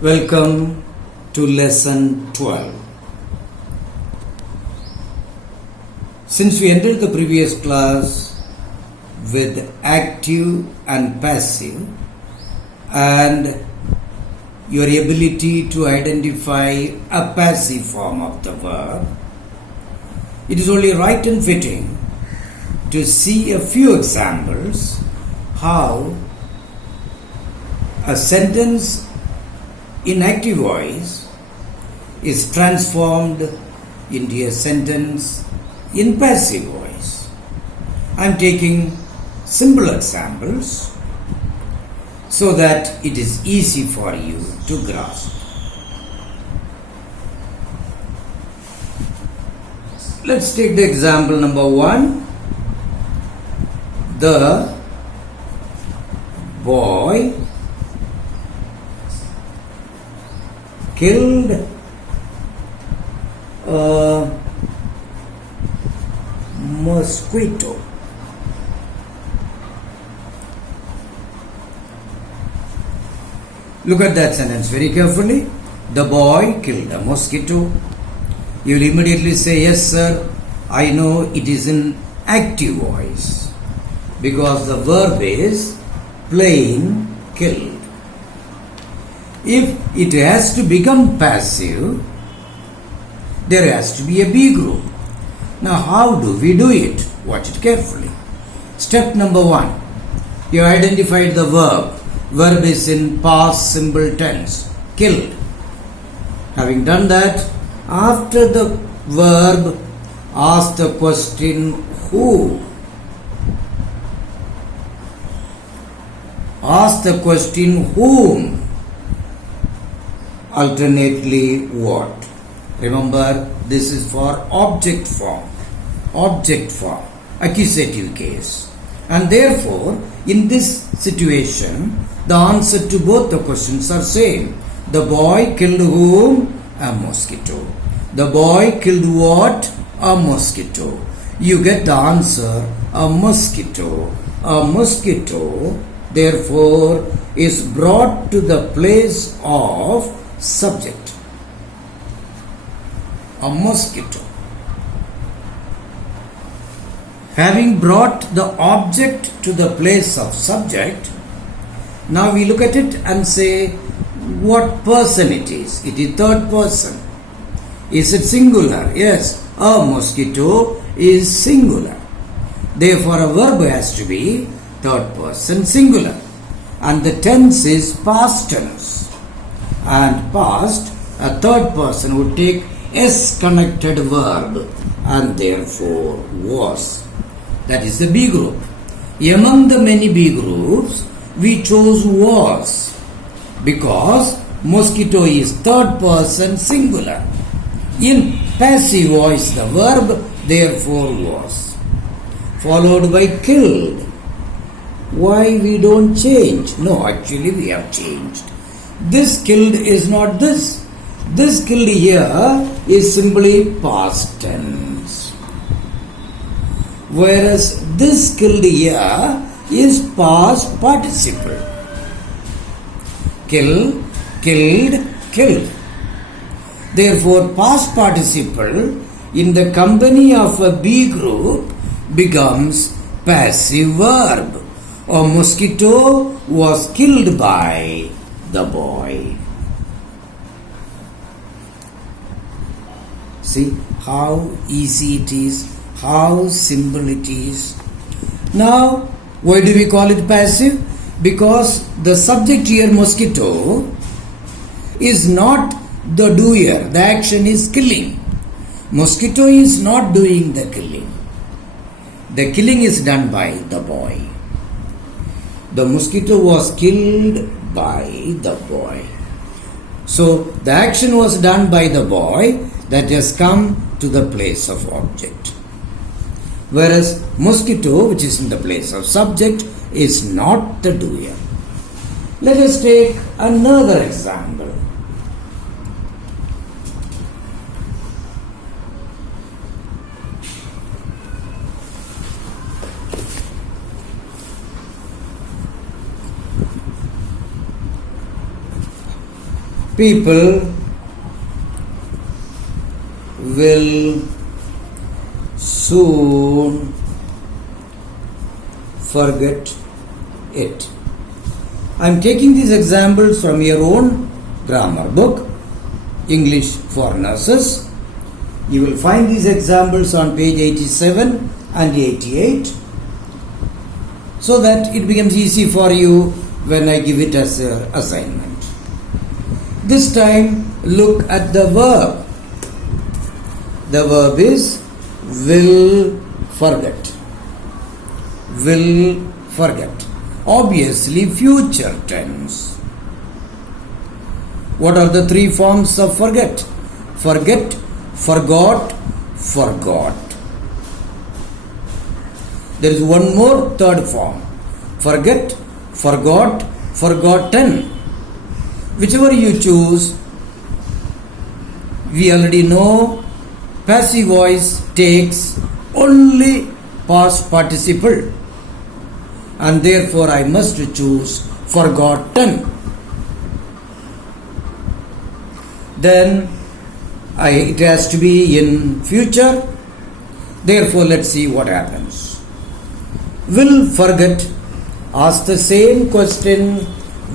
Welcome to lesson 12. Since we entered the previous class with active and passive and your ability to identify a passive form of the verb, it is only right and fitting to see a few examples how a sentence in active voice is transformed into a sentence in passive voice. I am taking simple examples so that it is easy for you to grasp. Let's take the example number 1. The boy killed a mosquito. Look at that sentence very carefully. The boy killed a mosquito. You will immediately say, yes sir, I know it is in active voice because the verb is plain killed. If it has to become passive, there has to be a B group. Now how do we do it? Watch it carefully. Step number 1. You identified the verb. Verb is in past simple tense. Killed. Having done that, after the verb, ask the question who. Ask the question whom. Alternately what? Remember, this is for object form, accusative case. And therefore, in this situation, the answer to both the questions are same. The boy killed whom? A mosquito. The boy killed what? A mosquito. You get the answer, a mosquito. A mosquito, therefore, is brought to the place of subject. A mosquito. Having brought the object to the place of subject, now we look at it and say what person it is. It is third person. Is it singular? Yes. A mosquito is singular. Therefore, a verb has to be third person singular. And the tense is past tense. And past, a third person would take S connected verb and therefore was. That is the B group. Among the many B groups, we chose was because mosquito is third person singular. In passive voice, the verb therefore was. Followed by killed. Why we don't change? No, actually we have changed. This killed is not this. This killed here is simply past tense. Whereas this killed here is past participle. Kill, killed, killed. Therefore, past participle in the company of a B group becomes passive verb. A mosquito was killed by the boy. See how easy it is, how simple it is. Now, why do we call it passive? Because the subject here, mosquito, is not the doer. The action is killing. Mosquito is not doing the killing. The killing is done by the boy. The mosquito was killed by the boy. So the action was done by the boy that has come to the place of object. Whereas mosquito, which is in the place of subject, is not the doer. Let us take another example. People will soon forget it. I am taking these examples from your own grammar book, English for Nurses. You will find these examples on page 87 and 88, so that it becomes easy for you when I give it as an assignment. This time, look at the verb. The verb is will forget. Will forget. Obviously, future tense. What are the three forms of forget? Forget, forgot, forgot. There is one more third form. Forget, forgot, forgotten. Whichever you choose, we already know passive voice takes only past participle, and therefore I must choose forgotten. Then it has to be in future. Therefore, let's see what happens. Will forget. Ask the same question.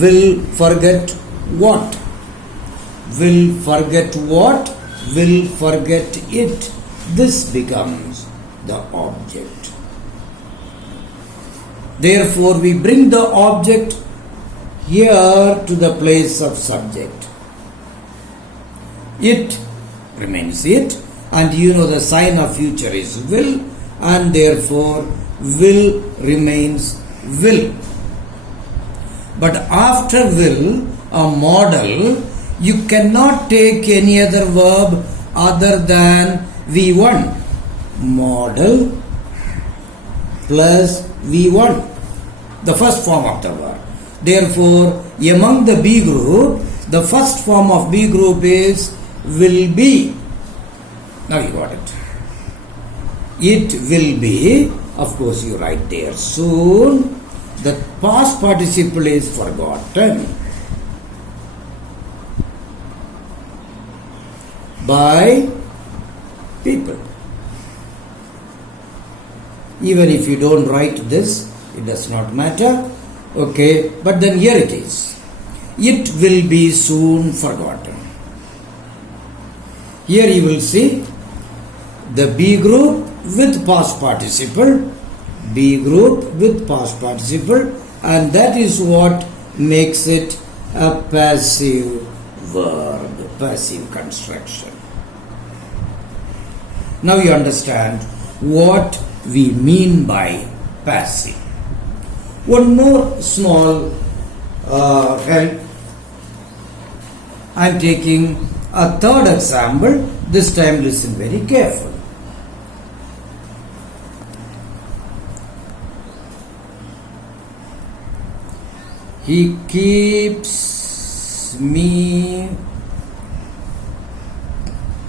Will forget what? Will forget what? Will forget it. This becomes the object. Therefore, we bring the object here to the place of subject. It remains it, and you know the sign of future is will, and therefore will remains will. But after will, a model, you cannot take any other verb other than V1. Model plus V1, the first form of the verb. Therefore, among the B group, the first form of B group is will be. Now you got it. It will be, of course you write there soon. The past participle is forgotten by people. Even if you don't write this, it does not matter. Okay, but then here it is. It will be soon forgotten. Here you will see the B group with past participle, B group with past participle, and that is what makes it a passive verb, passive construction. Now you understand what we mean by passive. One more small help. I am taking a third example. This time listen very carefully. He keeps me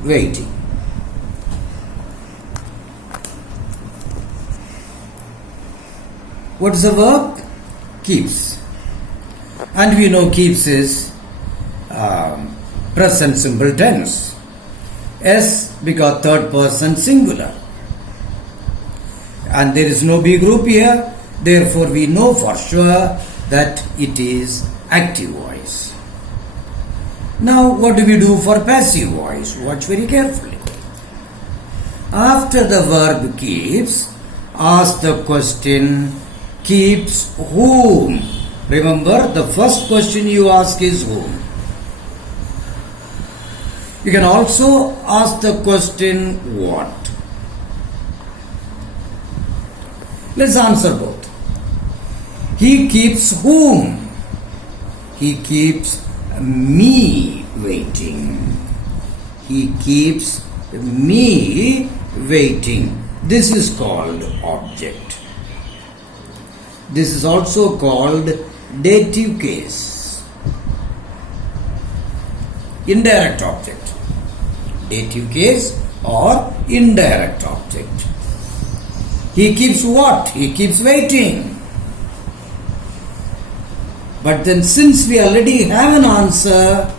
waiting. What is the verb? Keeps. And we know keeps is present simple tense. S because third person singular. And there is no B group here. Therefore, we know for sure that it is active voice. Now, what do we do for passive voice? Watch very carefully. After the verb keeps, ask the question, keeps whom? Remember, the first question you ask is whom. You can also ask the question what. Let's answer both. He keeps whom? He keeps me waiting. He keeps me waiting. This is called object. This is also called dative case. Indirect object. Dative case or indirect object. He keeps what? He keeps waiting. But then since we already have an answer,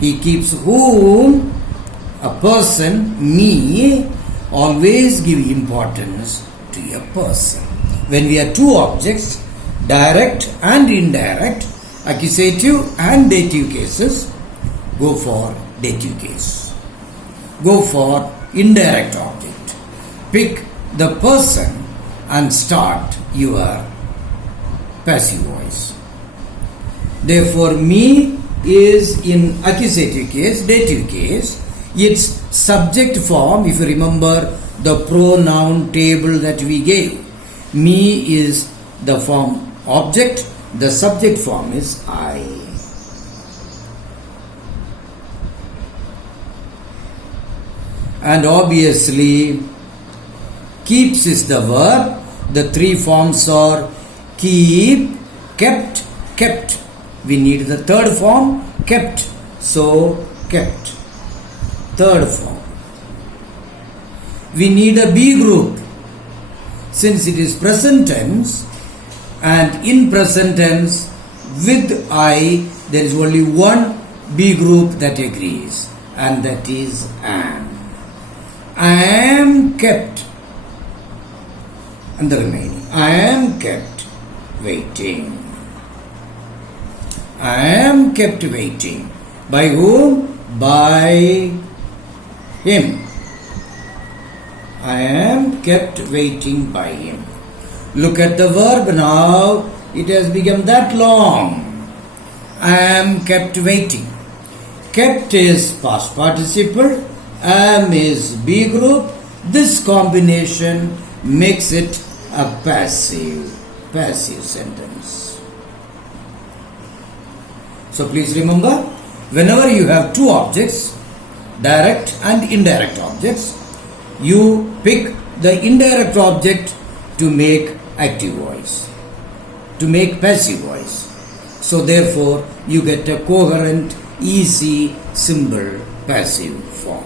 He keeps whom, a person, me, always give importance to a person. When we have two objects, direct and indirect, accusative and dative cases, go for dative case. Go for indirect object. Pick the person and start your passive voice. Therefore, me is in accusative case, dative case. Its subject form, if you remember the pronoun table that we gave, me is the form object, the subject form is I. And obviously, keeps is the verb. The three forms are keep, kept, kept. We need the third form, kept. So, kept. Third form. We need a B group. Since it is present tense, and in present tense with I, there is only one B group that agrees, and that is am. I am kept. And the remaining. I am kept waiting. I am kept waiting. By whom? By him. I am kept waiting by him. Look at the verb now. It has become that long. I am kept waiting. Kept is past participle. Am is B group. This combination makes it a passive sentence. So please remember, whenever you have two objects, direct and indirect objects, you pick the indirect object to make active voice, to make passive voice. So therefore, you get a coherent, easy, simple passive form.